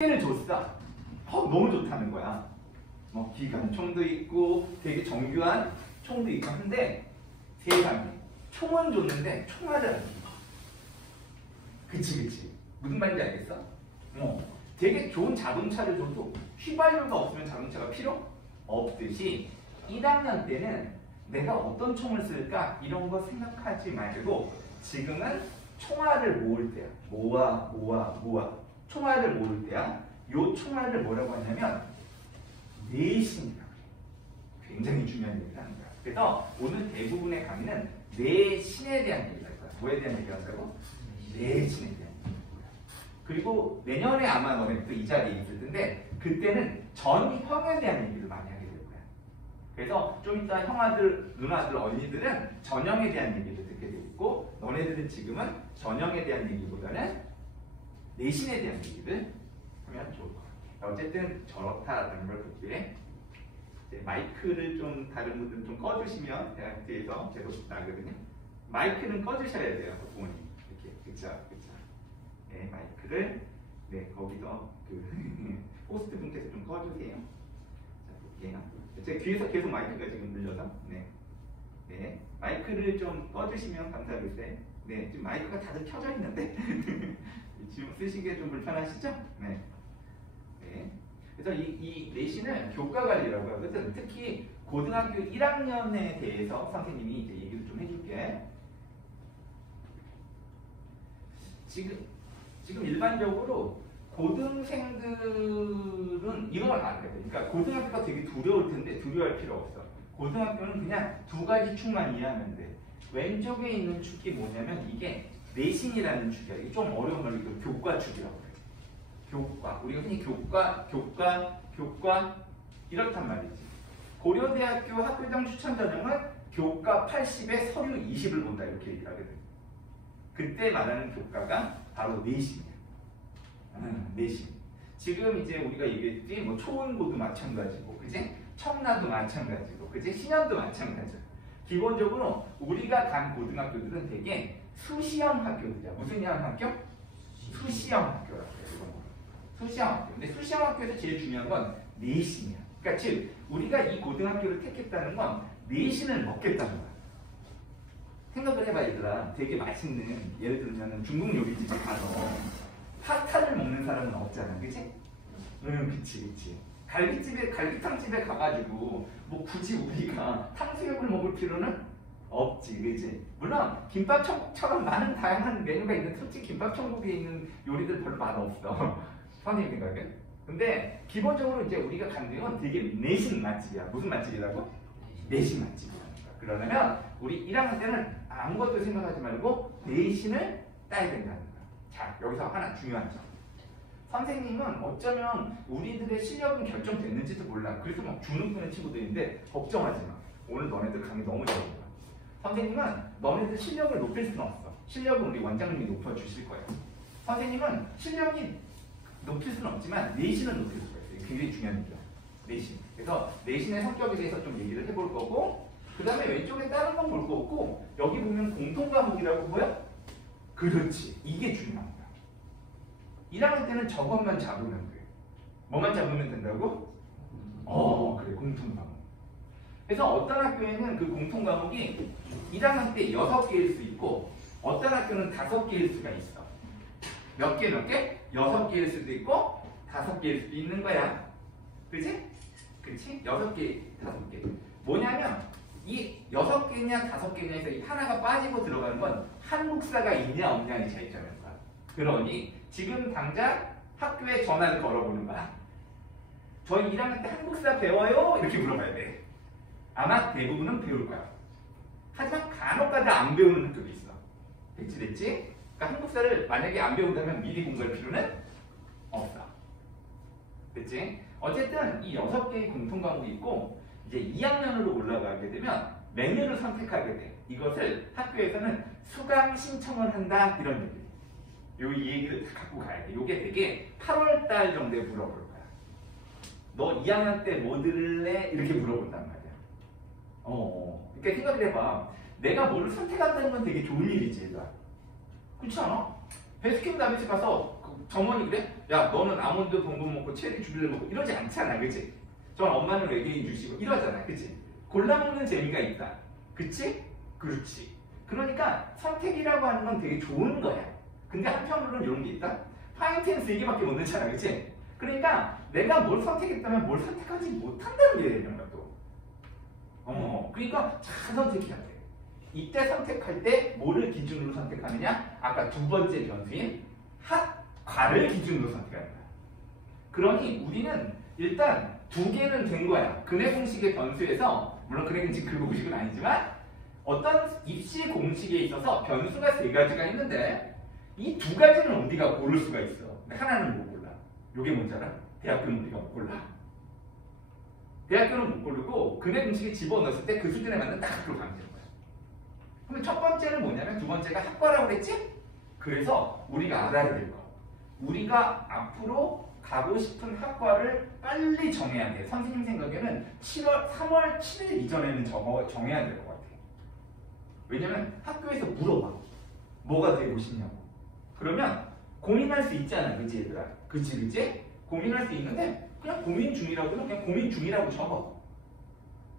를 줬어. 너무 좋다는 거야. 뭐 기관총도 있고 되게 정교한 총도 있고 한데 세상에 총은 줬는데 총알을 안 줘. 그치. 무슨 말인지 알겠어? 되게 좋은 자동차를 줘도 휘발유가 없으면 자동차가 필요 없듯이 1학년 때는 내가 어떤 총을 쓸까 이런 거 생각하지 말고 지금은 총알을 모을 때야. 모아. 총알을 모을 때야. 요 총알을 뭐라고 하냐면 내신이라고 해. 굉장히 중요한 얘기를 하는 거야. 그래서 오늘 대부분의 강의는 내신에 대한 얘기를 할 거야. 뭐에 대한 얘기를 한다고? 내신에 대한 얘기를. 그리고 내년에 아마 너네 또 이 자리에 있을 텐데 그때는 전형에 대한 얘기를 많이 하게 될 거야. 그래서 좀 이따 형아들, 누나들, 언니들은 전형에 대한 얘기를 듣게 되고 너네들은 지금은 전형에 대한 얘기보다는 내신에 대한 얘기를 하면 좋을 것 같아요. 어쨌든 저렇다라는 걸 듣기에 마이크를 좀 다른 분들은 좀 꺼주시면 대학교에서 계속 나거든요. 마이크는 꺼주셔야 돼요, 부모님. 이렇게 그쵸. 네, 마이크를 거기서 호스트 분께서 좀 꺼주세요. 자, 볼게요. 제 귀에서 계속 마이크가 지금 들려서 네, 마이크를 좀 꺼주시면 감사하겠어요. 네, 지금 마이크가 다들 켜져 있는데 지금 쓰시기에 좀 불편하시죠? 네. 그래서 이 내신은 교과관리라고 하거든. 특히 고등학교 1학년에 대해서 선생님이 이제 얘기를 좀 해줄게. 지금 일반적으로 고등생들은 이런 걸 알아야 돼. 그러니까 고등학교가 되게 두려울 텐데 두려워할 필요 없어. 고등학교는 그냥 두 가지 축만 이해하면 돼. 왼쪽에 있는 축이 뭐냐면 이게 내신이라는 축이야. 이게 좀 어려운 걸 교과축이라고 그래. 교과. 우리가 흔히 교과 이렇단 말이지. 고려대학교 학교장 추천 전형은 교과 80에 서류 20을 본다 이렇게 얘기하거든. 그때 말하는 교과가 바로 내신이야. 내신. 지금 이제 우리가 얘기했지 뭐 초원고도 마찬가지고, 그지? 청라도 마찬가지고, 그지? 신현도 마찬가지고. 기본적으로 우리가 간 고등학교들은 되게 수시형 학교들이야. 무슨 형 학교? 수시형 학교라고 해요. 수시형 학교. 근데 수시형 학교에서 제일 중요한 건 내신이야. 그러니까 즉 우리가 이 고등학교를 택했다는 건 내신을 먹겠다는 거야. 생각을 해봐 얘들아. 되게 맛있는, 예를 들면 중국 요리집에 가서 파스타를 먹는 사람은 없잖아. 그치? 그치. 갈비탕집에 가가지고 뭐 굳이 우리가 탕수육을 먹을 필요는 없지. 그치? 물론 김밥 천국처럼 많은 다양한 메뉴가 있는, 솔직히 김밥 천국에 있는 요리들 별로 맛없어. 선생님 생각에. 근데 기본적으로 이제 우리가 간 데는 되게 내신 맛집이야. 무슨 맛집이라고? 내신 맛집이라는 거야. 그러면 우리 1학년 때는 아무것도 생각하지 말고 내신을 따야 된다는 거야. 자, 여기서 하나 중요한 점. 선생님은 어쩌면 우리들의 실력은 결정됐는지도 몰라. 그래서 막 주눅 드는 친구들인데 걱정하지 마. 오늘 너네들 강의 너무 좋은 거야. 선생님은 너네들 실력을 높일 수는 없어. 실력은 우리 원장님이 높여주실 거예요. 선생님은 실력이 높일 수는 없지만 내신은 높일 수가 있어요. 굉장히 중요한 얘기야. 내신. 그래서 내신의 성격에 대해서 좀 얘기를 해볼 거고, 그 다음에 왼쪽에 다른 건 볼 거고, 여기 보면 공통과목이라고 보여? 그렇지. 이게 중요한 거야. 1학년 때는 저것만 잡으면 돼. 뭐만 잡으면 된다고? 그래. 공통과목. 그래서 어떤 학교에는 그 공통과목이 1학년 때 6개일 수 있고 어떤 학교는 5개일 수가 있어. 몇 개? 6개일 수도 있고 5개일 수도 있는 거야. 그치? 6개, 5개. 뭐냐면 이 6개냐 5개냐에서 이 하나가 빠지고 들어가는 건 한국사가 있냐 없냐의 차이점인 거야. 그러니 지금 당장 학교에 전화를 걸어보는 거야. 저희 1학년 때 한국사 배워요? 이렇게 물어봐야 돼. 아마 대부분은 배울 거야. 하지만 간혹가다 안 배우는 학교도 있어. 됐지? 그러니까 한국사를 만약에 안 배운다면 미리 공부할 필요는 없어. 됐지? 어쨌든 이 6개의 공통과목이 있고 이제 2학년으로 올라가게 되면 메뉴를 선택하게 돼. 이것을 학교에서는 수강 신청을 한다 이런 얘기. 이 얘기를 다 갖고 가야 돼. 이게 되게 8월달 정도에 물어볼 거야. 너 2학년 때 뭐 들을래? 이렇게 물어본단 말이야. 그러니까 생각을 해봐. 내가 뭐를 선택한다는 건 되게 좋은 일이지, 얘가. 그렇지 않아? 베스킨라빈스 가서 점원이 그래? 야 너는 아몬드 봉분 먹고 체리 주빌레 먹고 이러지 않잖아, 그치? 전 엄마는 외계인 주시고 이러잖아, 그치? 골라 먹는 재미가 있다, 그치? 그렇지. 그러니까 선택이라고 하는 건 되게 좋은 거야. 근데 한편으로는 이런 게 있다. 파인트는 3개밖에 못 넣잖아, 그치? 그러니까 내가 뭘 선택했다면 뭘 선택하지 못한다는 게 되는 거야 또. 그러니까 잘 선택해야 돼. 이때 선택할 때 뭐를 기준으로 선택하느냐? 아까 두 번째 변수인 학과를 기준으로 선택하는 거야. 그러니 우리는 일단 2개는 된 거야. 근해 공식의 변수에서, 물론 근해 공식 그 공식은 아니지만 어떤 입시 공식에 있어서 변수가 3가지가 있는데 이 2가지는 우리가 고를 수가 있어. 근데 하나는 못 골라. 요게 뭔지 알아? 대학교는 우리가 못 골라. 대학교는 못 고르고 근해 공식에 집어넣었을 때 그 수준에 맞는 딱 학교로 가면 되는 거야. 그럼 첫 번째는 뭐냐면, 두 번째가 학과라고 그랬지? 그래서 우리가 알아야 될 거, 우리가 앞으로 가고 싶은 학과를 빨리 정해야 돼. 선생님 생각에는 3월 7일 이전에는 정해야 될 것 같아. 왜냐면 학교에서 물어봐. 뭐가 되고 싶냐고. 그러면 고민할 수 있잖아, 그치 얘들아? 그치? 고민할 수 있는데 그냥 고민 중이라고 해서 그냥 고민 중이라고 적어.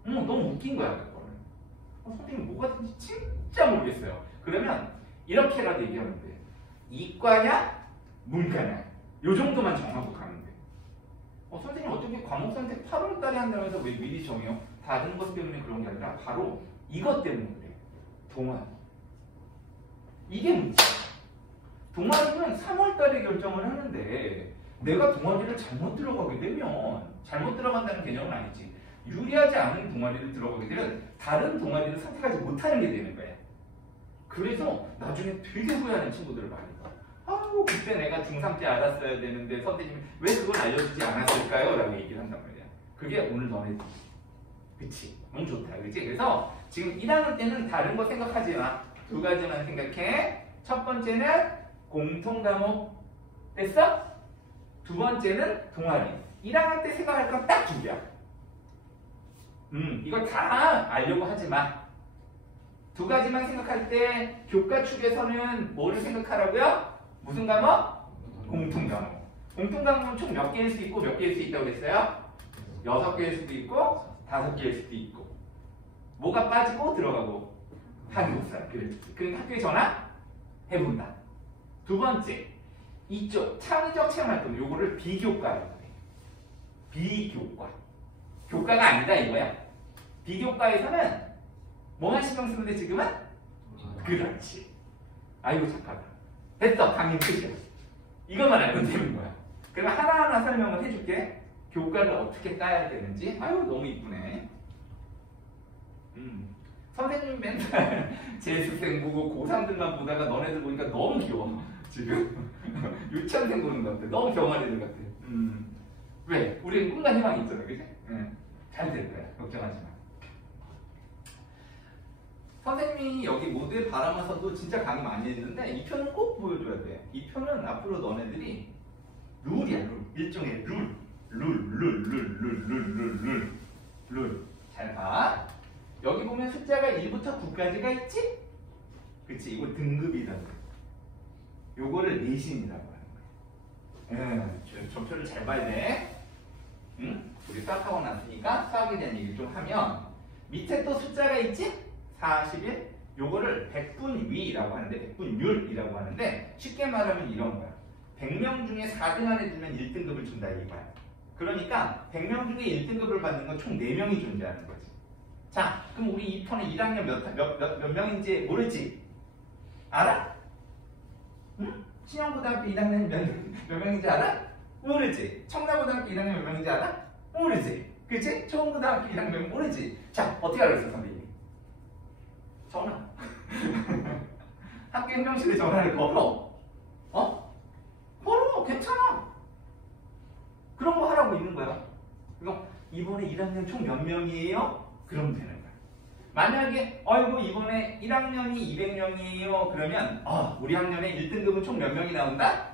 너무 웃긴 거야 그거는. 선생님 뭐가 된지 진짜 모르겠어요. 그러면 이렇게라도 얘기하면 돼. 이과냐 문과냐 요 정도만 정하고 가면 돼. 선생님 어떻게 과목 선택 8월 달에 한다면서 왜 미리 정해요? 다른 것 때문에 그런 게 아니라 바로 이것 때문에 그래. 동아리. 이게 문제야. 동아리는 3월 달에 결정을 하는데 내가 동아리를 잘못 들어가게 되면, 잘못 들어간다는 개념은 아니지, 유리하지 않은 동아리를 들어가게 되면 다른 동아리를 선택하지 못하는 게 되는 거야. 그래서 나중에 되게 후회하는 친구들을 많이 봐. 아우 그때 내가 중3 때 알았어야 되는데 선생님이 왜 그걸 알려주지 않았을까요? 라고 얘기를 한단 말이야. 그게 오늘 너네들. 그치? 너무 좋다, 그치? 그래서 지금 1학년 때는 다른 거 생각하지 마. 2가지만 생각해. 첫 번째는 공통 과목. 됐어? 두 번째는 동아리. 1학년 때 생각할 건 딱 2개야. 이거 다 알려고 하지 마. 2가지만 생각할 때 교과 축에서는 뭐를 생각하라고요? 무슨 과목? 공통 과목. 공통 과목은 총 몇 개일 수 있고 몇 개일 수 있다고 했어요? 6개일 수도 있고 5개일 수도 있고. 뭐가 빠지고 들어가고? 한국사. 그러니까 학교에 전화해본다. 두 번째, 이쪽 창의적 체험활동, 요거를 비교과라고 해. 비교과. 교과가 아니다 이거야. 비교과에서는 뭐만 신경 쓰는데 지금은? 그렇지. 아이고 착하다. 됐어. 강의 끝이야. 이것만 알면 되는 거야. 그러면 하나하나 설명을 해줄게. 교과를 어떻게 따야 되는지. 아유 너무 이쁘네. 선생님 맨날 재수생 보고 고3들만 보다가 너네들 보니까 너무 귀여워. 지금 유치원생 보는 것 같아. 너무 병아리들 같아. 왜? 우리는 꿈과 희망이 있잖아, 그치? 잘 될 거야. 걱정하지 마. 선생님이 여기 모두에 바라면서도 진짜 강의 많이 했는데 이 표는 꼭 보여줘야 돼. 이 표는 앞으로 너네들이 룰이야, 룰. 일종의 룰. 룰. 잘 봐. 여기 보면 숫자가 1부터 9까지가 있지? 그치? 이거 등급이라고. 요거를 내신이라고 하는 거야. 점표를 잘 봐야 돼. 응? 우리 수학하고 났으니까 수학에 대한 얘기를 좀 하면 밑에 또 숫자가 있지? 41. 요거를 백분위라고 하는데, 백분율이라고 하는데 쉽게 말하면 이런 거야. 100명 중에 4등 안에 들면 1등급을 준다 이거야. 그러니까 100명 중에 1등급을 받는 건 총 4명이 존재하는 거지. 자, 그럼 우리 이 편은 1학년 몇 명인지 모르지? 알아? 응? 신영고등학교 1학년 몇 명인지 알아? 모르지? 청라고등학교 1학년 몇 명인지 알아? 모르지? 그치? 초원고등학교 1학년 몇 명 모르지? 자, 어떻게 알았어 선생님이? 전화. 학교 행정실에 전화를 걸어. 걸어. 괜찮아. 그런 거 하라고 있는 거야. 그럼 이번에 1학년 총 몇 명이에요? 그럼 되는 거야. 만약에 아이고 이번에 1학년이 200명이에요. 그러면 우리 학년에 1등급은 총 몇 명이 나온다?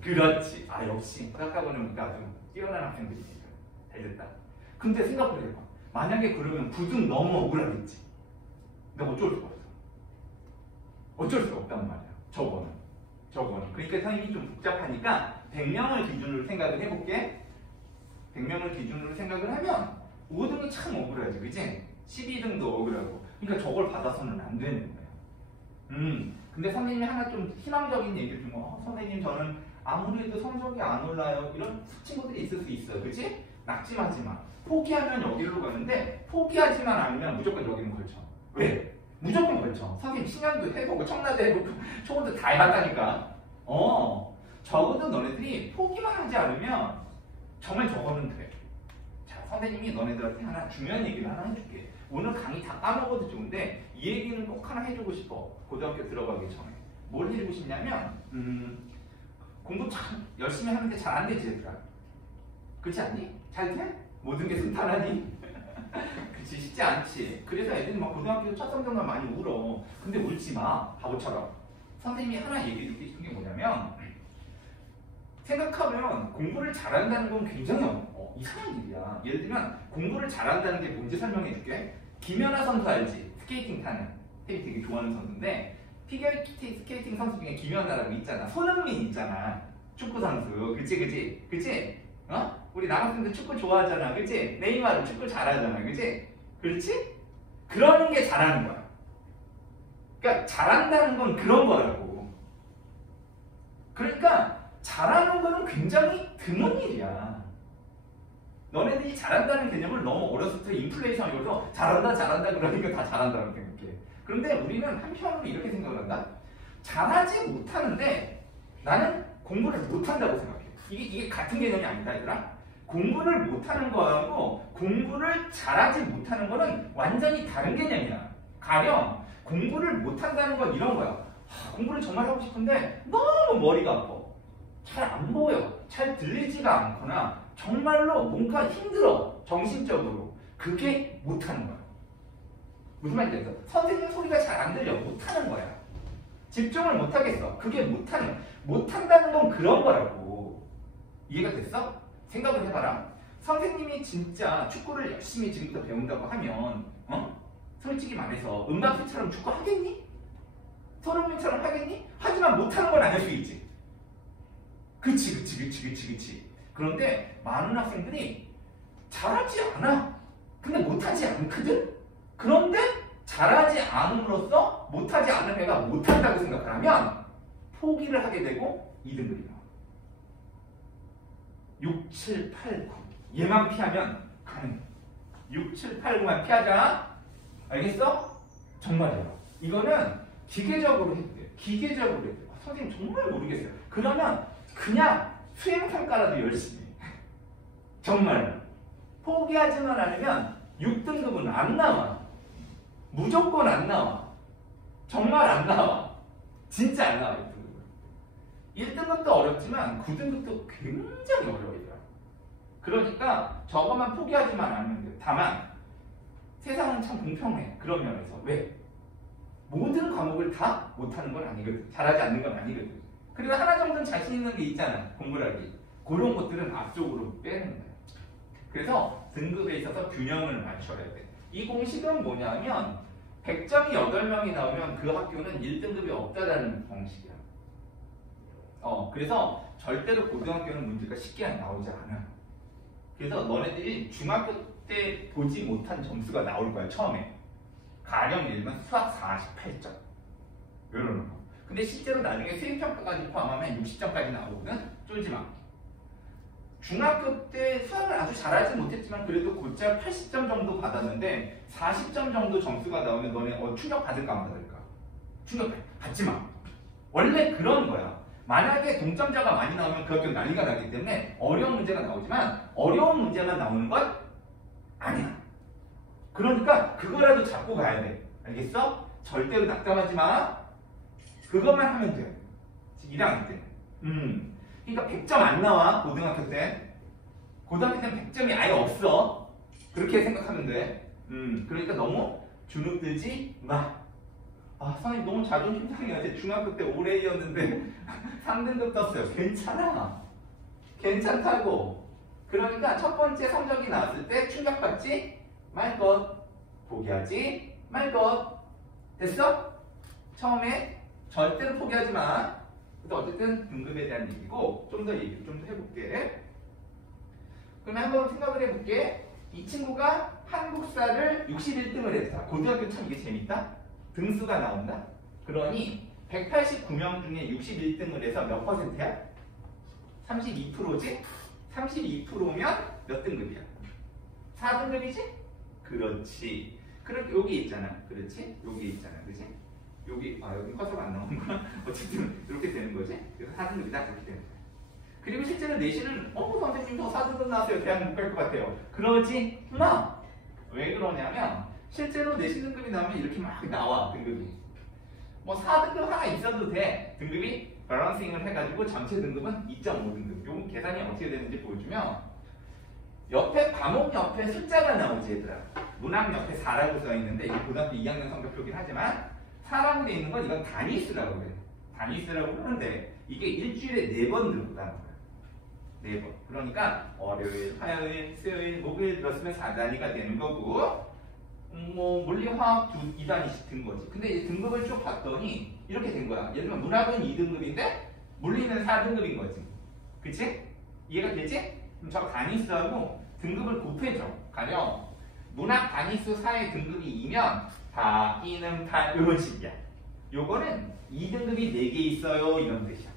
그렇지. 역시 생각해보니까 아주 뛰어난 학생들이니까 잘 됐다. 근데 생각을 해봐. 만약에 그러면 9등 넘어 오라겠지. 근데 어쩔 수가 없어. 어쩔 수가 없단 말이야. 저거는. 저거는. 그러니까 선생님이 좀 복잡하니까 100명을 기준으로 생각을 해볼게. 100명을 기준으로 생각을 하면 5등이 참 억울하지, 그치? 12등도 억울하고. 그러니까 저걸 받아서는 안 되는 거예요. 근데 선생님이 하나 좀 희망적인 얘기를 주면 선생님 저는 아무래도 성적이 안 올라요. 이런 친구들이 있을 수 있어요. 그치? 낙심하지 마. 포기하면 여기로 가는데 포기하지만 않으면 무조건 여기는 걸쳐. 왜? 무조건 걸쳐. 선생님 신양도 해보고 청라도 해보고 초고도 다 해봤다니까. 적어도 너네들이 포기만 하지 않으면 정말 저거는 그래. 자, 선생님이 너네들한테 하나 중요한 얘기를 하나 해줄게. 오늘 강의 다 까먹어도 좋은데 이 얘기는 꼭 하나 해주고 싶어. 고등학교 들어가기 전에. 뭘 해주고 싶냐면 공부 참 열심히 하는데 잘 안 되지 얘들아. 그렇지 않니? 잘 돼? 모든 게 순탄하니? 그치 쉽지 않지. 그래서 애들이 막 고등학교 첫 성적만 많이 울어. 근데 울지 마. 바보처럼. 선생님이 하나 얘기해주고 싶은 게 뭐냐면 생각하면 공부를 잘한다는 건 굉장히 이상한 일이야. 예를 들면 공부를 잘한다는 게 뭔지 설명해 줄게. 김연아 선수 알지? 스케이팅 타는. 되게 좋아하는 선수인데 피겨 스케이팅 선수 중에 김연아라고 있잖아. 손흥민 있잖아. 축구 선수. 그치? 우리 남학생들 축구 좋아하잖아. 그치? 네이마르 축구 잘하잖아. 그치? 그렇지? 그러는 게 잘하는 거야. 그러니까 잘한다는 건 그런 거라고. 그러니까 잘하는 거는 굉장히 드문 일이야. 너네들이 잘한다는 개념을 너무 어렸을 때 인플레이션 이어서 잘한다 그러니까 다 잘한다고 생각해. 그런데 우리는 한편으로 이렇게 생각을 한다. 잘하지 못하는데 나는 공부를 못한다고 생각해. 이게 같은 개념이 아니다 얘들아. 공부를 못하는 거하고 공부를 잘하지 못하는 거는 완전히 다른 개념이야. 가령 공부를 못한다는 건 이런 거야. 공부를 정말 하고 싶은데 너무 머리가 아파. 잘 안 보여. 잘 들리지가 않거나 정말로 뭔가 힘들어. 정신적으로. 그게 못하는 거야. 무슨 말인지 알겠어? 선생님 소리가 잘 안 들려. 못하는 거야. 집중을 못하겠어. 그게 못한다는 건 그런 거라고. 이해가 됐어? 생각을 해봐라. 선생님이 진짜 축구를 열심히 지금부터 배운다고 하면 솔직히 말해서 음악회처럼 축구 하겠니? 손흥민처럼 하겠니? 하지만 못하는 건 아닐 수 있지. 그치. 그런데 많은 학생들이 잘하지 않아. 근데 못하지 않거든? 그런데 잘하지 않음으로써 못하지 않은 애가 못한다고 생각을 하면 포기를 하게 되고 2등급이 나와. 6, 7, 8, 9 얘만 피하면 가능. 6, 7, 8, 9만 피하자. 알겠어? 정말이야. 이거는 기계적으로 해도 돼. 기계적으로 해도 돼. 선생님 정말 모르겠어요. 그러면 그냥 수행평가라도 열심히 해. 정말 포기하지만 않으면 6등급은 안 나와. 무조건 안 나와. 정말 안 나와. 진짜 안 나와. 1등급도 어렵지만 9등급도 굉장히 어려워요. 그러니까 저것만 포기하지만 않으면 돼. 다만 세상은 참 공평해. 그런 면에서. 왜? 모든 과목을 다 못하는 건 아니거든. 잘하지 않는 건 아니거든. 그리고 하나 정도는 자신 있는 게 있잖아. 공부를 하기. 그런 것들은 앞쪽으로 빼는 거야. 그래서 등급에 있어서 균형을 맞춰야 돼. 이 공식은 뭐냐면 100점이 8명이 나오면 그 학교는 1등급이 없다라는 공식이야. 그래서 절대로 고등학교는 문제가 쉽게 나오지 않아. 그래서 너네들이 중학교 때 보지 못한 점수가 나올 거야, 처음에. 가령 예를 들면 수학 48점. 이런 거. 근데 실제로 나중에 수행평가까지 포함하면 60점까지 나오거든? 쫄지 마. 중학교 때 수학을 아주 잘하지 못했지만 그래도 곧잘 80점 정도 받았는데 40점 정도 점수가 나오면 너네 충격 받을까 안 받을까? 충격 받지 마. 원래 그런 거야. 만약에 동점자가 많이 나오면 그 학교는 난리가 나기 때문에 어려운 문제가 나오지만 어려운 문제만 나오는 건 아니야. 그러니까 그거라도 잡고 가야 돼. 알겠어? 절대로 낙담하지 마. 그것만 하면 돼. 1학년 때. 그러니까 100점 안 나와. 고등학교 때. 고등학교 때는 100점이 아예 없어. 그렇게 생각하면 돼. 그러니까 너무 주눅들지 마. 선생님 너무 자존심 상해요. 중학교 때 올해였는데 3등급 떴어요. 괜찮아. 괜찮다고. 그러니까 첫 번째 성적이 나왔을 때 충격받지 말 것. 포기하지 말 것. 됐어? 처음에 절대로 포기하지 마. 그래서 어쨌든 등급에 대한 얘기고 좀 더 얘기 좀 더 해볼게. 그러면 한번 생각을 해볼게. 이 친구가 한국사를 61등을 했어. 고등학교 참 이게 재밌다. 등수가 나온다. 그러니 189명 중에 61등을 해서 몇 %야? 32%지? 32%면 몇 등급이야? 4등급이지? 그렇지. 그럼 여기 있잖아. 그렇지? 여기 있잖아. 그치? 여기 커서가 안 나오는구나. 어쨌든 이렇게 되는 거지. 그래서 4등급이다. 그렇게 되는 거야. 그리고 실제로 내신은 선생님 저 4등급 나왔어요. 대학 못 갈 것 같아요. 그러지 마. 왜 그러냐면 실제로 내신 등급이 나오면 이렇게 막 나와. 등급이. 뭐 4등급 하나 있어도 돼. 등급이 밸런싱을 해가지고 전체 등급은 2.5등급. 요거 계산이 어떻게 되는지 보여주면 옆에 과목 옆에 숫자가 나오지 얘들아. 문학 옆에 4라고 써있는데 이게 고등학교 2학년 성적표긴 하지만 4라고 돼 있는 건 이건 단위수라고 그래. 단위수라고 그러는데 이게 일주일에 4번 들어온다는 거야. 4번. 그러니까 월요일, 화요일, 수요일, 목요일 들었으면 4단위가 되는 거고 뭐 물리, 화학 2단위씩 든 거지. 근데 이 등급을 쭉 봤더니 이렇게 된 거야. 예를 들면 문학은 2등급인데 물리는 4등급인 거지. 그치? 이해가 되지? 그럼 저 단위수하고 등급을 곱해줘. 가령 문학 단위수 4의 등급이 2면 다, 이는 다 이런 식이야. 요거는 2등급이 4개 있어요. 이런 뜻이야.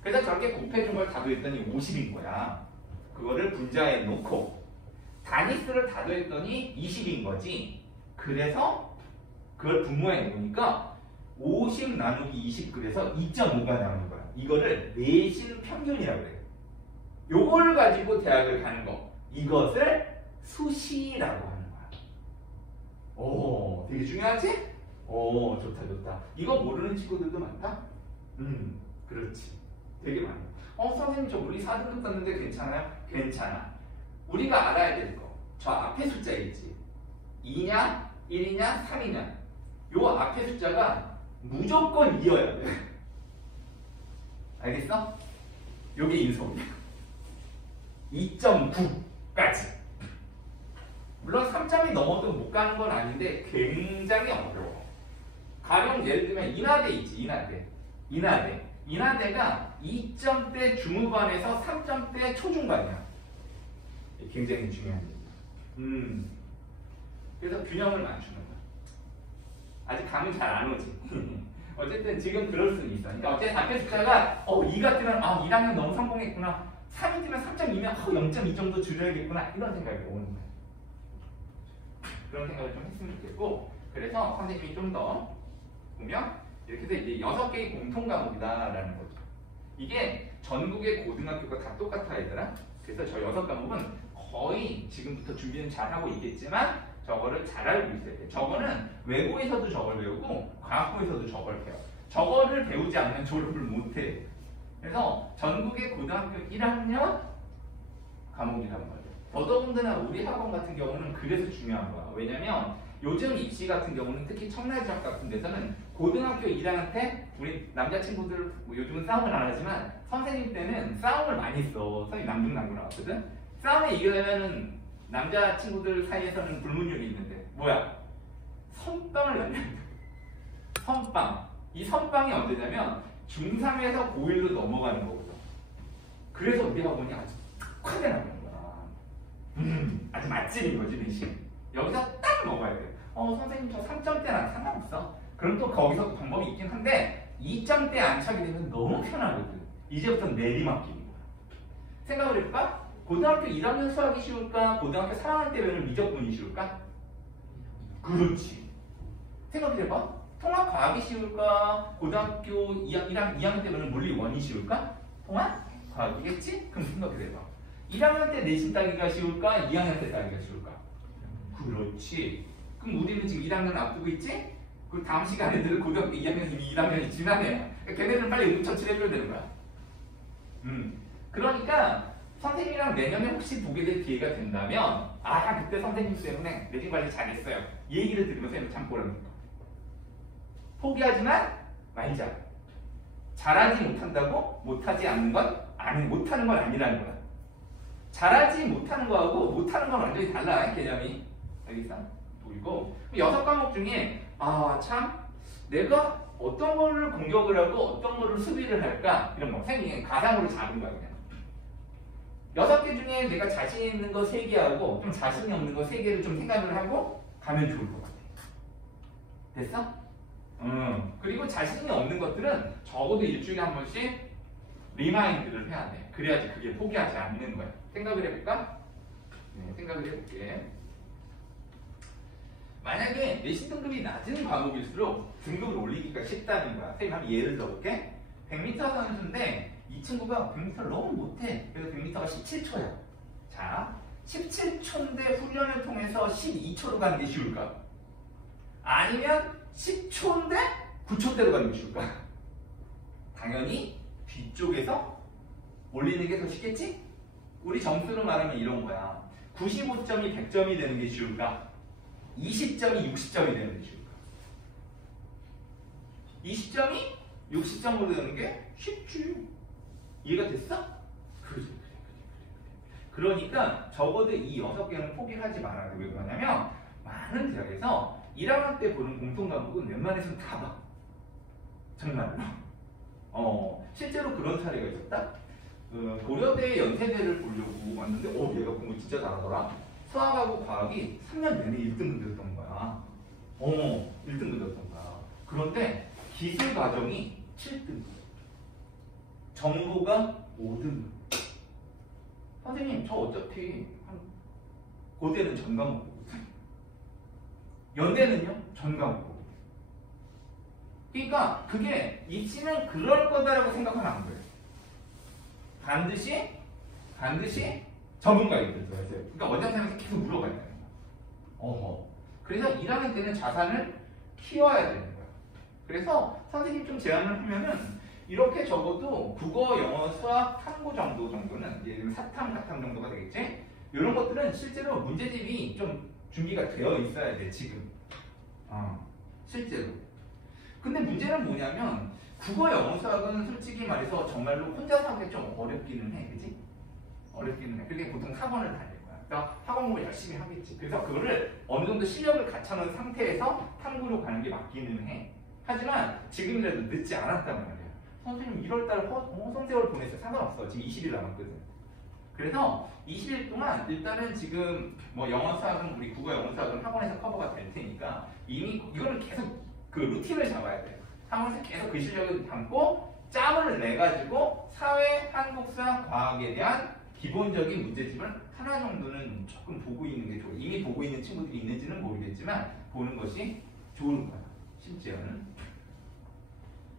그래서 저렇게 곱해준 걸 다 더했더니 50인 거야. 그거를 분자에 놓고 단위수를 다 더했더니 20인 거지. 그래서 그걸 분모해 놓으니까 50 나누기 20 그래서 2.5가 나오는 거야. 이거를 내신 평균이라고 그래. 요걸 가지고 대학을 가는 거. 이것을 수시라고 하는 거야. 오, 되게 중요하지? 오, 좋다, 좋다. 이거 모르는 친구들도 많다? 그렇지. 되게 많아. 선생님, 저 우리 4등급 땄는데 괜찮아요? 괜찮아. 우리가 알아야 될 거. 저 앞에 숫자 있지? 2냐, 1이냐, 3이냐. 요 앞에 숫자가 무조건 2여야 돼. 알겠어? 요게 인수분해. 2.9까지. 물론 3점이 넘어도 못 가는 건 아닌데 굉장히 어려워. 가령 예를 들면 인하대 있지, 인하대. 인하대가 2점대 중후반에서 3점대 초중반이야. 굉장히 중요한 얘기야. 그래서 균형을 맞추는 거야. 아직 감이 잘 안 오지. 어쨌든 지금 그럴 수는 있어. 그러니까 어쨌든 앞에 숫자가 2가 뜨면 1학년 너무 성공했구나. 3이 뜨면 3.2면 0.2 정도 줄여야겠구나. 이런 생각이 오는 거야. 그런 생각을 좀 했으면 좋겠고, 그래서 선생님이 좀 더 보면 이렇게 해서 이제 6개의 공통 과목이다라는 거죠. 이게 전국의 고등학교가 다 똑같아 얘들아. 그래서 저 6과목은 거의 지금부터 준비는 잘 하고 있겠지만 저거를 잘 알고 있어야 돼. 저거는 외고에서도 저걸 배우고 과학부에서도 저걸 배워. 저거를 배우지 않으면 졸업을 못 해. 그래서 전국의 고등학교 1학년 과목이라는 거죠. 더더군다나 우리 학원 같은 경우는 그래서 중요한 거야. 왜냐면 요즘 입시 같은 경우는 특히 청라지역 같은 데서는 고등학교 1학년 때 우리 남자친구들 요즘은 싸움을 안 하지만 선생님 때는 싸움을 많이 했어. 선생님 남중남고 나왔거든. 싸움에 이기려면은 남자친구들 사이에서는 불문율이 있는데 뭐야? 선빵을 날려야 돼. 선빵. 이 선빵이 언제냐면 중3에서 고1로 넘어가는 거거든. 그래서 우리 학원이 아주 특화돼 나가는 거야. 아주 맛집인 거지 대신. 여기서 딱 먹어야 돼. 선생님 저 3점대는 상관없어. 그럼 또 거기서 방법이 있긴 한데 2점대 안착이 되면 너무 편하거든. 이제부터 내리막기인 거야. 생각을 해볼까? 고등학교 1학년 수학이 쉬울까? 고등학교 4학년 때는 미적분이 쉬울까? 그렇지. 생각해봐. 통합과학이 쉬울까? 고등학교 2학년 때는 물리 1이 쉬울까? 통합과학이겠지? 그럼 생각해봐. 1학년 때 내신 따기가 쉬울까? 2학년 때 따기가 쉬울까? 그렇지. 그럼 우리는 지금 1학년 앞두고 있지? 그 다음 시간에 애들은 고등학교 2학년 이미 1학년이 지나네. 그러니까 걔네들은 빨리 응처치를 해줘야 되는 거야. 그러니까 선생님이랑 내년에 혹시 보게 될 기회가 된다면 그때 선생님 때문에 내신 관리 잘했어요. 이 얘기를 들으면서 선생님 참 보랍니다. 포기하지만 말자. 잘하지 못한다고 못하지 않는 건 못하는 건 아니라는 거야. 잘하지 못하는 거하고 못하는 건 완전히 달라. 개념이. 알겠어? 보이고 6과목 중에 참 내가 어떤 거를 공격을 하고 어떤 거를 수비를 할까? 이런 거. 선생님이 가상으로 잡은 거야, 그냥. 6개 중에 내가 자신 있는 거 3개 하고 좀 자신이 없는 거 3개를 좀 생각을 하고 가면 좋을 것 같아. 됐어? 그리고 자신이 없는 것들은 적어도 일주일에 한 번씩 리마인드를 해야 돼. 그래야지 그게 포기하지 않는 거야. 생각을 해볼까? 네, 생각을 해볼게. 만약에 내신 등급이 낮은 과목일수록 등급을 올리기가 쉽다는 거야. 선생님 한번 예를 들어볼게. 100m 선수인데 이 친구가 100m를 너무 못해. 그래서 100m가 17초야. 자, 17초인데 훈련을 통해서 12초로 가는 게 쉬울까? 아니면 10초인데 9초대로 가는 게 쉬울까? 당연히 뒤쪽에서 올리는 게 더 쉽겠지? 우리 점수로 말하면 이런 거야. 95점이 100점이 되는 게 쉬울까? 20점이 60점이 되는 게 쉬울까? 20점이 60점으로 되는 게 쉽지. 이해가 됐어? 그래. 그러니까 적어도 이 6개는 포기하지 말아야 돼. 왜 그러냐면 많은 대학에서 1학년 때 보는 공통 과목은 웬만해서는 다 봐. 정말로. 실제로 그런 사례가 있었다. 고려대 연세대를 보려고 왔는데 얘가 공부 진짜 잘하더라. 수학하고 과학이 3년 내내 1등급이었던 거야. 1등급이었던 거야. 그런데 기술 과정이 7등급. 정보가 5등급. 선생님 저 어차피 고대는 전과목 연대는요? 전과목. 그러니까 그게 입시는 그럴 거다라고 생각하면 안 돼요. 반드시 전문가에게 들어야 돼요. 그러니까 원장님한테 계속 물어봐야 되는 거야. 그래서 1학년 때는 자산을 키워야 되는 거야. 그래서 선생님 좀 제안을 하면은 이렇게 적어도 국어, 영어, 수학, 탐구 정도는 이제 사탐, 사탐 정도가 되겠지? 이런 것들은 실제로 문제집이 좀 준비가 되어 있어야 돼, 지금. 실제로. 근데 문제는 뭐냐면 국어, 영어, 수학은 솔직히 말해서 정말로 혼자서 하기 좀 어렵기는 해, 그치? 어렵기는 해. 그게 보통 학원을 다닐 거야. 그러니까 학원 공부 열심히 하겠지. 그래서 그거를 어느 정도 실력을 갖춰놓은 상태에서 탐구로 가는 게 맞기는 해. 하지만 지금이라도 늦지 않았단 말이야. 선생님 1월달 성세월 보냈어요. 상관없어. 지금 20일 남았거든. 그래서 20일 동안 일단은 지금 뭐 영어 수학은 우리 국어 영어 수학은 학원에서 커버가 될 테니까 이미 이거는 계속 그 루틴을 잡아야 돼요. 학원에서 계속 그 실력을 담고 짬을 내가지고 사회, 한국 수학, 과학에 대한 기본적인 문제집을 하나 정도는 조금 보고 있는 게 좋아요. 이미 보고 있는 친구들이 있는지는 모르겠지만 보는 것이 좋은 거야. 심지어는.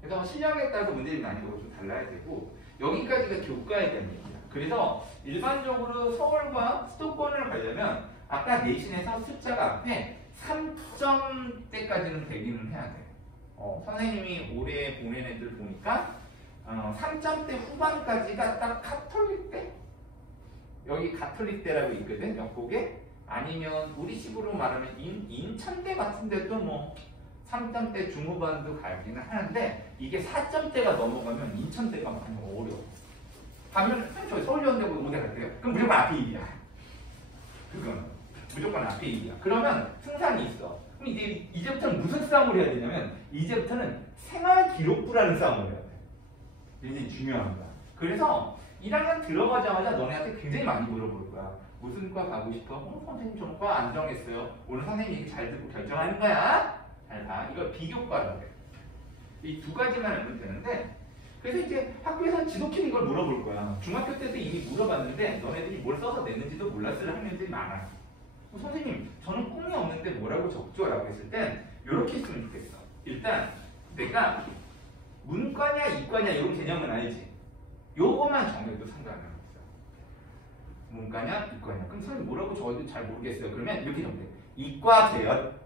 그래서 실력에 따라서 문제집 난이도가 좀 달라야 되고 여기까지가 교과에 대한 얘기야. 그래서 일반적으로 서울과 수도권을 가려면 아까 내신에서 숫자가 앞에 3점대까지는 되기는 해야 돼. 선생님이 올해 보낸 애들 보니까 3점대 후반까지가 딱 가톨릭대? 여기 가톨릭대라고 있거든, 옆곡에. 아니면 우리 식으로 말하면 인천대 같은 데도 뭐 3점대 중후반도 가기는 하는데 이게 4점대가 넘어가면 인천대가 막 어려워. 가면 저희 서울연대보다 5대 갈게요. 그럼 무조건 앞에 1이야. 그건 무조건 앞에 1이야. 그러면 승산이 있어. 그럼 이제부터는 무슨 싸움을 해야 되냐면 이제부터는 생활 기록부라는 싸움을 해야 돼. 굉장히 중요한 거야. 그래서 1학년 들어가자마자 너네한테 굉장히 많이 물어볼 거야. 무슨 과 가고 싶어? 선생님 저는 과 안 정했어요. 오늘 선생님 얘기 잘 듣고 결정하는 거야. 잘 봐. 이거 비교과라고 해. 이 두 가지만 알면 되는데 그래서 이제 학교에서 지독히 이걸 물어볼 거야. 중학교 때도 이미 물어봤는데 너네들이 뭘 써서 냈는지도 몰랐을 학년들이 많아. 선생님 저는 꿈이 없는데 뭐라고 적죠? 라고 했을 땐 이렇게 했으면 좋겠어. 일단 내가 문과냐 이과냐 이런 개념은 알지? 요거만 정해도 상관이 없어. 문과냐 이과냐. 그럼 선생님 뭐라고 적어도 잘 모르겠어요. 그러면 이렇게 적으면 돼. 이과 계열,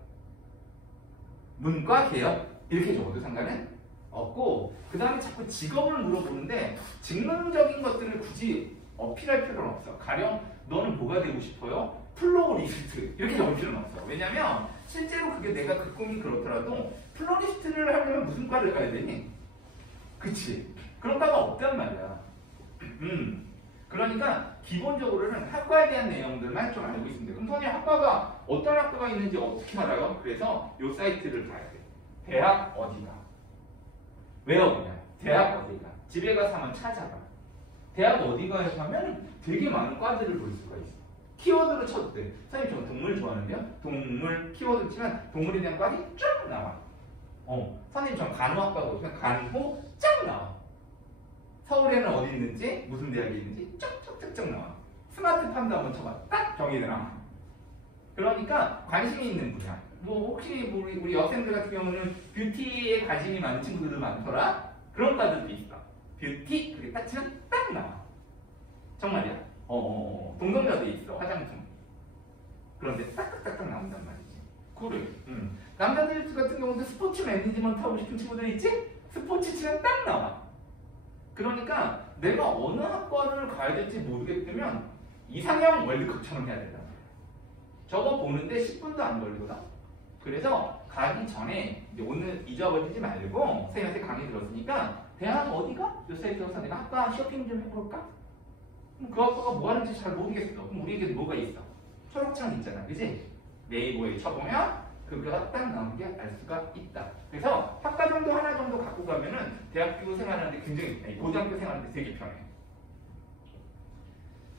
문과 계열 이렇게 적어도 상관은 없고 그 다음에 자꾸 직업을 물어보는데 직능적인 것들을 굳이 어필할 필요는 없어. 가령 너는 뭐가 되고 싶어요? 플로리스트 이렇게 적을 필요는 없어. 왜냐면 실제로 그게 내가 그 꿈이 그렇더라도 플로리스트를 하려면 무슨 과를 가야 되니? 그치? 그런 과가 없단 말이야. 그러니까 기본적으로는 학과에 대한 내용들만 좀 알고 있으면 돼. 그럼 선생님 학과가 어떤 학과가 있는지 어떻게 알아요? 그래서 이 사이트를 봐야 돼. 대학 어디가? 외워보냐. 대학 어디가? 집에 가서 한번 찾아봐. 대학 어디가 해서 하면 되게 많은 과들을 볼 수가 있어. 키워드로 쳐도 돼. 선생님 저는 동물 좋아하는데요. 동물 키워드 치면 동물에 대한 과이 쫙 나와. 선생님 전 간호학과 보시면 간호 쫙 나와. 서울에는 어디 있는지 무슨 대학이 있는지 쫙쫙쫙쫙 나와. 스마트팜도 한번 쳐봐. 딱 정의돼 나와. 그러니까 관심이 있는 분야. 뭐 혹시 우리 여학생들 같은 경우는 뷰티에 관심이 많은 친구들도 많더라. 그런 과들도 있어. 뷰티 그게 딱 치면 딱 나와. 정말이야. 동성여대 있어. 화장품. 그런데 딱딱딱딱 나온단 말이지. 그래. 남자들 같은 경우도 스포츠 매니지먼트 하고 싶은 친구들 있지? 스포츠 치면 딱 나와. 그러니까 내가 어느 학과를 가야 될지 모르겠으면 이상형 월드컵처럼 해야 된다. 저거 보는데 10분도 안 걸리거든. 그래서 가기 전에 이제 오늘 잊어버리지 말고 선생님한테 강의 들었으니까 대학 어디가? 요 사이트에서 내가 학과 쇼핑 좀 해볼까? 그 학과가 뭐 하는지 잘 모르겠어. 그럼 우리에게 뭐가 있어? 초록창 있잖아. 그지? 네이버에 쳐보면 그거가 딱 나오는 게 알 수가 있다. 그래서 학과 정도 하나 정도 갖고 가면은 대학교 생활하는데 굉장히, 아니, 고등학교 생활하는데 되게 편해.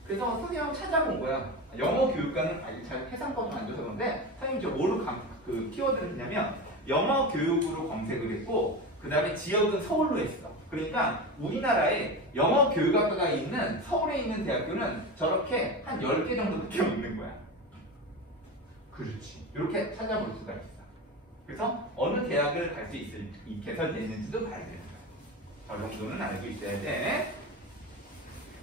그래서 선생님 찾아본 거야. 영어 교육과는 잘 해상법은 안 줘서 그런데 선생님 저 뭐로 그 키워드를 했냐면 영어 교육으로 검색을 했고 그 다음에 지역은 서울로 했어. 그러니까 우리나라에 영어 교육학과가 있는 서울에 있는 대학교는 저렇게 한 10개 정도밖에 없는 거야. 그렇지. 이렇게 찾아볼 수가 있어. 그래서 어느 대학을 갈 수 있을지 개설되는지도 봐야 되는 거야. 저 정도는 알고 있어야 돼.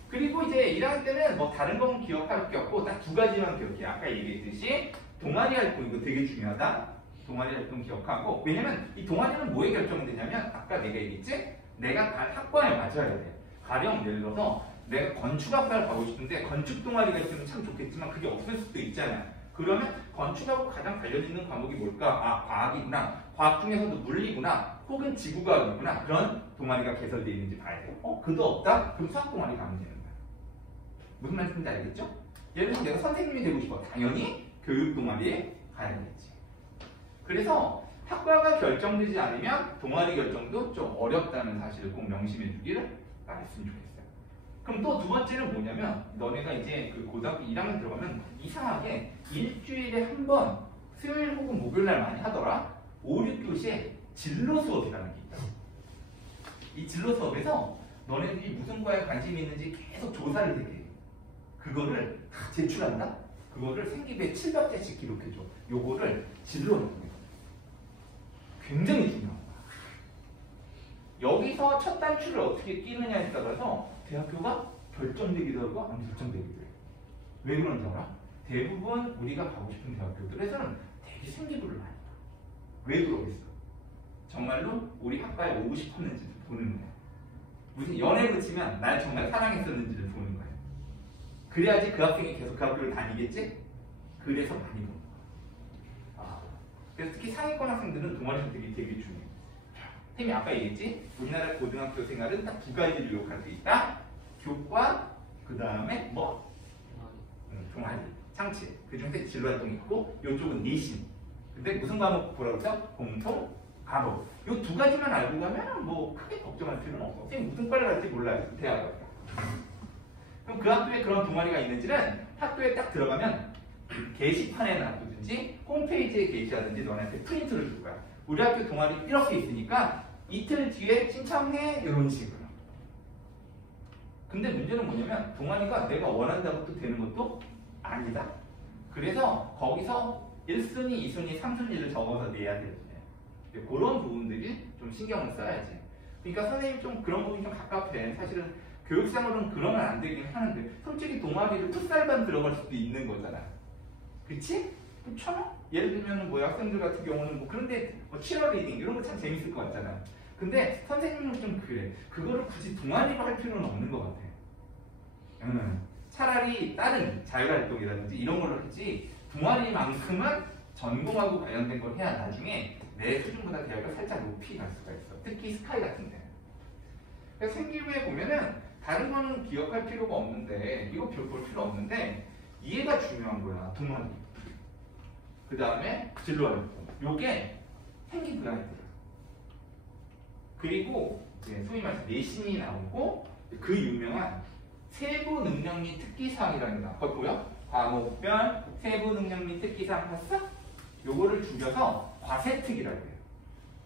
그리고 이제 1학년 때는 뭐 다른 건 기억할 게 없고 딱 두 가지만 기억해. 아까 얘기했듯이 동아리 활동 이거 되게 중요하다. 동아리 활동 기억하고 왜냐면 이 동아리는 뭐에 결정되냐면 아까 내가 얘기했지? 내가 갈 학과에 맞아야 돼. 가령 예를 들어서 내가 건축학과를 가고 싶은데 건축 동아리가 있으면 참 좋겠지만 그게 없을 수도 있잖아. 그러면 건축하고 가장 관련있는 과목이 뭘까? 아, 과학이구나. 과학 중에서도 물리구나. 혹은 지구과학이구나. 그런 동아리가 개설되어 있는지 봐야 돼. 그도 없다? 그럼 수학 동아리 가면 되는 거야. 무슨 말인지 알겠죠? 예를 들어서 내가 선생님이 되고 싶어. 당연히 교육 동아리에 가야겠지. 그래서 학과가 결정되지 않으면 동아리 결정도 좀 어렵다는 사실을 꼭 명심해 주기를 바랬으면 좋겠어요. 그럼 또 두 번째는 뭐냐면 너네가 이제 그 고등학교 1학년 들어가면 이상하게 일주일에 한 번 수요일 혹은 목요일 날 많이 하더라. 5, 6교시에 진로 수업이라는 게 있다. 이 진로 수업에서 너네들이 무슨 과에 관심이 있는지 계속 조사를 되게 그거를 다 제출한다? 그거를 생기부에 700자씩 기록해줘. 요거를 진로라고 해요. 굉장히 중요한 거야. 여기서 첫 단추를 어떻게 끼느냐에 따라서 대학교가 결정되기도 하고 안 결정되기도 해. 왜 그런지 알아? 대부분 우리가 가고 싶은 대학교들에서는 되게 생기부를 많이 봐. 왜 그러겠어? 정말로 우리 학과에 오고 싶었는지를 보는 거야. 무슨 연애 붙이면 날 정말 사랑했었는지를 보는 거야. 그래야지 그 학생이 계속 그 학교를 다니겠지? 그래서 많이 보는 거야. 그래서 특히 상위권 학생들은 동아리 선택이 되게 중요해. 선생님이 아까 얘기했지? 우리나라 고등학교 생활은 딱 두 가지를 요약할 수 있다. 교과, 그 다음에 뭐? 동아리, 창체. 그 중에 진로활동이 있고 이쪽은 내신. 근데 무슨 과목 보라고 했죠? 공통, 과목. 이 두 가지만 알고 가면 뭐 크게 걱정할 필요는 없어. 선생님 무슨 과를 갈지 몰라요. 대학을. 그럼 그 학교에 그런 동아리가 있는지는 학교에 딱 들어가면 게시판에 놔두든지 홈페이지에 게시하든지 너네한테 프린트를 줄 거야. 우리 학교 동아리 이렇게 있으니까 이틀 뒤에 신청해 이런 식으로. 근데 문제는 뭐냐면 동아리가 내가 원한다고 또 되는 것도 아니다. 그래서 거기서 1순위, 2순위, 3순위를 적어서 내야 되거든요. 그런 부분들이 좀 신경을 써야지. 그러니까 선생님이 좀 그런 부분이 좀 갑갑해. 사실은 교육생활은 그러면 안 되긴 하는데 솔직히 동아리를 풋살반 들어갈 수도 있는 거잖아. 그치? 그렇잖아? 예를 들면 뭐 학생들 같은 경우는 뭐 그런데 뭐 치어리딩 이런 거 참 재밌을 것 같잖아. 근데 선생님은 좀 그래. 그거를 굳이 동아리로 할 필요는 없는 것 같아. 차라리 다른 자율활동이라든지 이런 걸로 하지 동아리만큼은 전공하고 관련된 걸 해야 나중에 내 수준보다 대학을 살짝 높이 갈 수가 있어. 특히 스카이 같은 데. 그래서 생기부에 보면은 다른 거는 기억할 필요가 없는데 이거 볼 필요 없는데 이해가 중요한 거야. 동아리. 그 다음에 진로활동. 요게 생기부야. 그리고 이제 소위 말해서 내신이 나오고 그 유명한 세부 능력 및 특기사항이라는 게 나와. 거기 보여? 과목별 세부 능력 및 특기사항 봤어? 요거를 줄여서 과세특이라고 해요.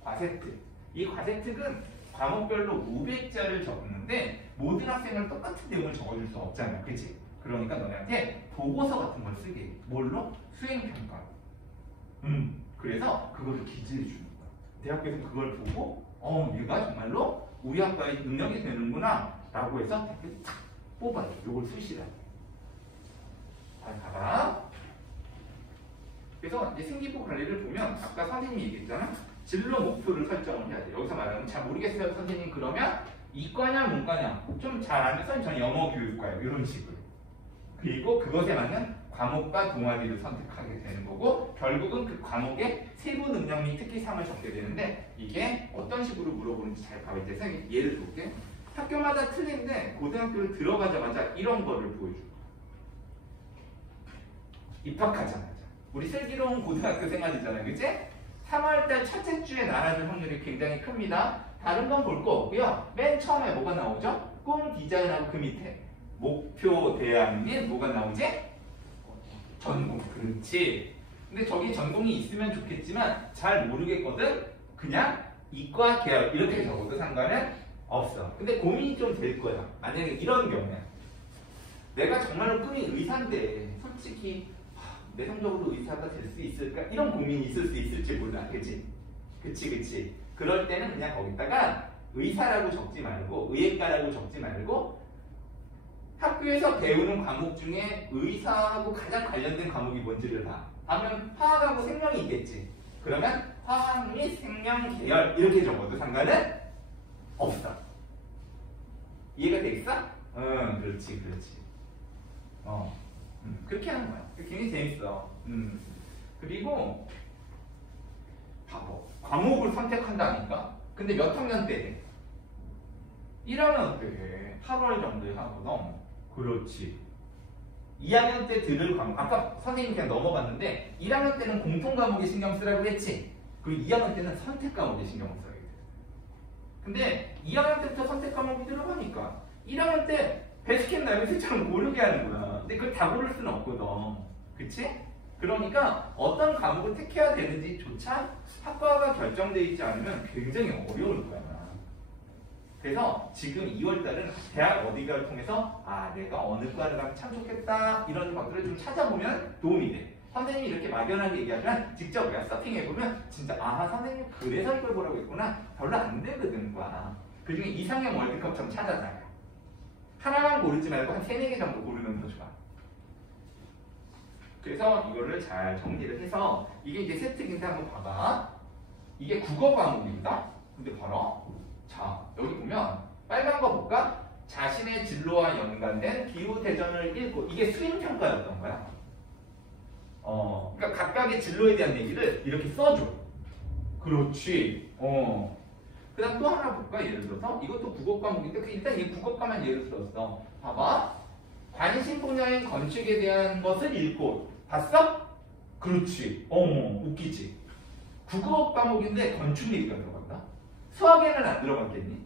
과세특. 이 과세특은 과목별로 500자를 적는데 모든 학생을 똑같은 내용을 적어줄 수 없잖아. 그치? 그러니까 너네한테 보고서 같은 걸 쓰게 해. 뭘로? 수행평가. 그래서 그거를 기재해 주는 거야. 대학교에서 그걸 보고 얘가 정말로 우리 학과에 능력이 되는구나 라고 해서 대학교에 탁 뽑아줘. 요걸 수시라고. 잘 봐봐. 그래서 이제 생기부 관리를 보면 아까 선생님이 얘기했잖아. 진로 목표를 설정을 해야 돼. 여기서 말하면 잘 모르겠어요 선생님 그러면 이과냐 문과냐 좀 잘 알면 선생님 저는 영어 교육과예요. 이런 식으로. 그리고 그것에 맞는 과목과 동아리를 선택하게 되는 거고 결국은 그 과목의 세부 능력 및 특기사항을 적게 되는데 이게 어떤 식으로 물어보는지 잘 봐야 돼. 선생님 예를 들게 학교마다 틀린데 고등학교를 들어가자마자 이런 거를 보여줘. 입학하자마자 우리 슬기로운 고등학교 생활이잖아요. 그치? 3월달 첫째 주에 나눠줄 확률이 굉장히 큽니다. 다른 건 볼 거 없고요. 맨 처음에 뭐가 나오죠? 꿈 디자인하고 그 밑에 목표 대학 및 뭐가 나오지? 전공. 그렇지. 근데 저기 전공이 있으면 좋겠지만 잘 모르겠거든. 그냥 이과 계열 이렇게 적어도 상관은 없어. 근데 고민이 좀 될 거야. 만약에 이런 경우에 내가 정말로 꿈이 의사인데 솔직히 내성적으로 의사가 될 수 있을까? 이런 고민이 있을 수 있을지 몰라. 그치? 그치. 그럴 때는 그냥 거기다가 의사라고 적지 말고 의예과라고 적지 말고 학교에서 배우는 과목 중에 의사하고 가장 관련된 과목이 뭔지를 봐. 하면 화학하고 생명이 있겠지. 그러면 화학 및 생명 계열 이렇게 적어도 상관은 없어. 이해가 되겠어? 응, 그렇지. 그렇게 하는 거야. 굉장히 재밌어. 그리고 바보. 과목을 선택한다니까? 근데 몇 학년 때 해? 1학년 때 해. 8월 정도에 하거든. 그렇지. 2학년 때 들을 과목. 아까 선생님이 그냥 넘어갔는데 1학년 때는 공통 과목에 신경 쓰라고 했지. 그리고 2학년 때는 선택 과목에 신경을 써야 돼. 근데 2학년 때부터 선택 과목이 들어가니까 1학년 때 베스킨 라빈스처럼 고르게 하는 거야. 근데 그걸 다 고를 수는 없거든. 그치? 그러니까 어떤 과목을 택해야 되는지조차 학과가 결정되어 있지 않으면 굉장히 어려울 거야. 그래서 지금 2월달은 대학 어디가를 통해서 내가 어느 과를 가면 참 좋겠다 이런 것들을 좀 찾아보면 도움이 돼. 선생님이 이렇게 막연하게 얘기하면 직접 내가 서핑해보면 진짜 선생님 그래서 이걸 보라고 했구나. 별로 안 되거든 과. 그중에 이상형 월드컵처럼 찾아놔요. 하나만 고르지 말고 한 3-4개 정도 고르면 더 좋아. 그래서 이거를 잘 정리를 해서 이게 이제 세특인데 한번 봐봐. 이게 국어 과목입니다. 근데 봐라. 자, 여기 보면 빨간 거 볼까? 자신의 진로와 연관된 기후 대전을 읽고 이게 수행평가였던 거야. 그러니까 각각의 진로에 대한 얘기를 이렇게 써줘. 그렇지. 그 다음 또 하나 볼까? 예를 들어서 이것도 국어 과목인데 일단 이 국어과만 예를 들었어. 봐봐. 관심 분야인 건축에 대한 것을 읽고 봤어? 그렇지. 웃기지. 국어 과목인데 건축 얘기가 들어간다? 수학에는 안 들어갔겠니?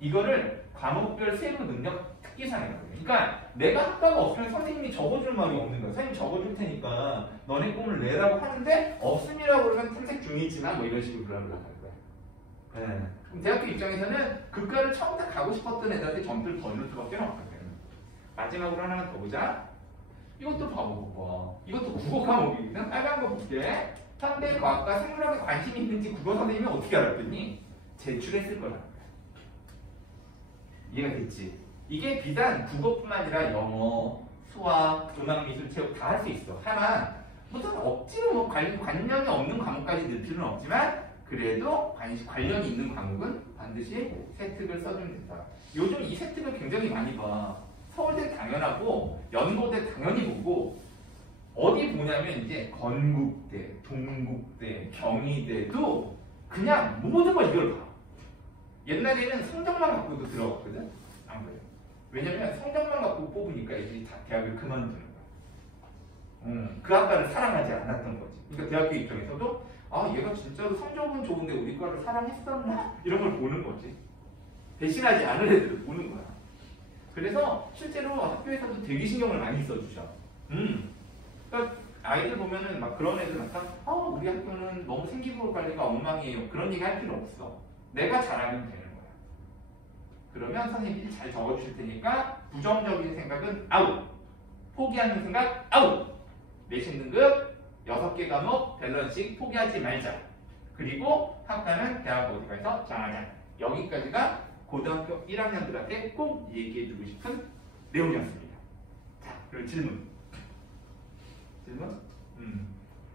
이거를 과목별 세부 능력 특기사항이라고 해. 그러니까 내가 학과가 없으면 선생님이 적어줄 말이 없는 거야. 선생님 적어줄 테니까 너네 꿈을 내라고 하는데 없음이라고 그러면 탐색 중이지만 뭐 이런 식으로 블라블라 하는 거야. 네. 그럼 대학교 입장에서는 그 과를 처음부터 가고 싶었던 애들한테 점수를 더 넣을 수밖에 없거든. 마지막으로 하나만 더 보자. 이것도 봐봐. 이것도 국어 과목이거든. 빨간 거 볼게. 현대과학과 생물학에 관심이 있는지 국어 선생님이 어떻게 알았더니 제출했을 거라는 거야. 이해가 됐지? 이게 비단 국어뿐만 아니라 영어, 수학, 음악, 미술, 체육 다 할 수 있어. 다만 무슨 억지로 뭐 관련이 없는 과목까지 넣을 필요는 없지만 그래도 관련이 있는 과목은 반드시 세특을 써주면 된다. 요즘 이 세특을 굉장히 많이 봐. 서울대 당연하고 연고대 당연히 보고 어디 보냐면 이제 건국대, 동국대, 경희대도 그냥 모든 걸 이걸 봐. 옛날에는 성적만 갖고도 들어갔거든. 안 그래요. 왜냐면 성적만 갖고 뽑으니까 이제 다 대학을 그만두는 거야. 그 학과를 사랑하지 않았던 거지. 그러니까 대학교 입장에서도 아 얘가 진짜로 성적은 좋은데 우리 과를 사랑했었나? 이런 걸 보는 거지. 배신하지 않은 애들을 보는 거야. 그래서 실제로 학교에서도 되게 신경을 많이 써주셔. 그러니까 아이들 보면은 막 그런 애들 나타 우리 학교는 너무 생기부 관리가 엉망이에요. 그런 얘기 할 필요 없어. 내가 잘하면 되는 거야. 그러면 선생님이 잘 적어주실 테니까 부정적인 생각은 아웃. 포기하는 생각 아웃. 내신 등급 6개 과목 밸런식 포기하지 말자. 그리고 학과는 대학 어디 가서 정하자. 여기까지가 고등학교 1학년들한테 꼭 얘기해주고 싶은 내용이었습니다. 자, 그럼 질문.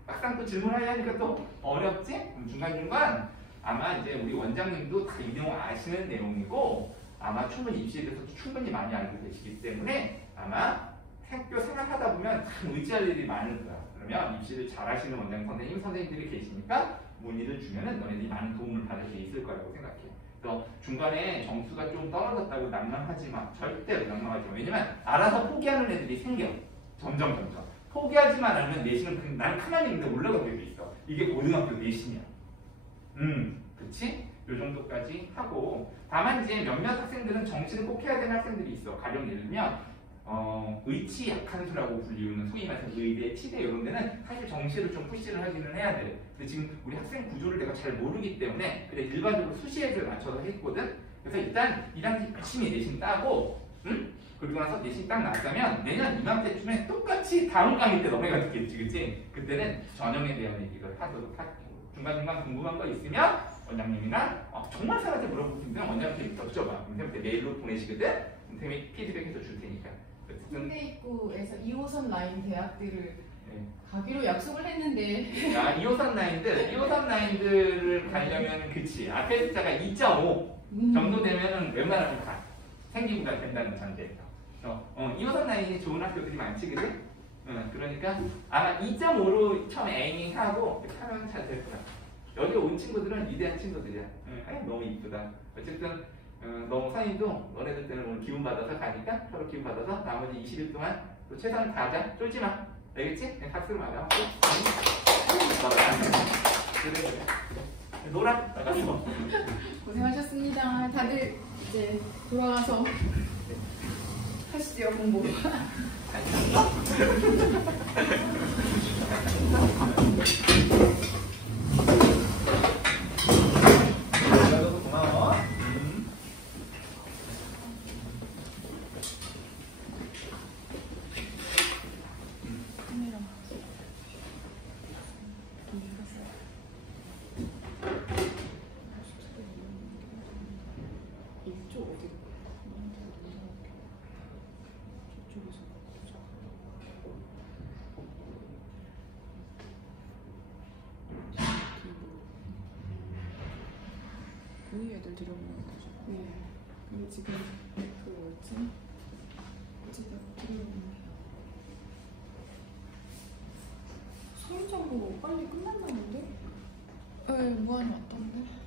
막상 또 질문하려니까 또 어렵지? 중간중간 아마 이제 우리 원장님도 다 이 내용 아시는 내용이고 아마 충분히 입시에 대해서도 충분히 많이 알고 계시기 때문에 아마 학교 생각하다 보면 참 의지할 일이 많을 거야. 그러면 입시를 잘 하시는 원장 선생님들이 계시니까 문의를 주면은 너네들이 많은 도움을 받을 수 있을 거라고 생각해. 그래서 중간에 점수가 좀 떨어졌다고 낭망하지 마. 절대로 낭망하지 마. 왜냐면 알아서 포기하는 애들이 생겨. 점점. 포기하지만 않으면 내신은 난 가만히 있는데 올라가게 돼 있어. 이게 고등학교 내신이야. 그치? 요 정도까지 하고 다만 이제 몇몇 학생들은 정시를 꼭 해야 되는 학생들이 있어. 가령 예를 들면 의치 약한 수라고 불리우는 소위 말해서 의대, 치대 이런 데는 사실 정시를 좀 푸시를 하기는 해야 돼. 근데 지금 우리 학생 구조를 내가 잘 모르기 때문에 그래 일반적으로 수시에를 맞춰서 했거든. 그래서 일단 1학기 열심히 내신 따고 그리고 나서 내신 딱 났다면 내년 이맘때쯤에 똑같이 다음 강의 때 너네가 듣겠지, 그치? 그때는 전형에 대한 얘기를 하도록 할게요. 중간중간 궁금한 거 있으면 원장님이나 정말 사람한테 물어보시면 원장님한테 여쭤봐. 선생님한테 메일로 보내시거든? 선생님이 피드백해서 줄 테니까. 홍대 입구에서 2호선 라인 대학들을 가기로 약속을 했는데 야, 2호선 라인들을 가려면 그치. 앞에 숫자가 2.5 정도 되면은 웬만하면 가. 생기부가 된다는 전제에서. 2호선 라인이 좋은 학교들이 많지, 그래? 그러니까 아마 2.5로 처음에 에이밍하고 하면 잘 될 거야. 여기 온 친구들은 위대한 친구들이야. 너무 이쁘다. 어쨌든 너무 선생님도 너네들 때는 오늘 기운 받아서 가니까 서로 기운 받아서 나머지 20일 동안 또 최선을 다하자. 쫄지 마. 알겠지? 박수를 맞아. 그래. 놀아. 나갔어. 고생하셨습니다. 다들 이제 돌아가서 하시죠, 공부. 고마워. 우리 애들 들여보는 거죠. 네. 근데 지금 그 뭐였지? 어쨌든 들여보는 게 소유자고 빨리 끝난다는데? 네, 무한히 왔던데.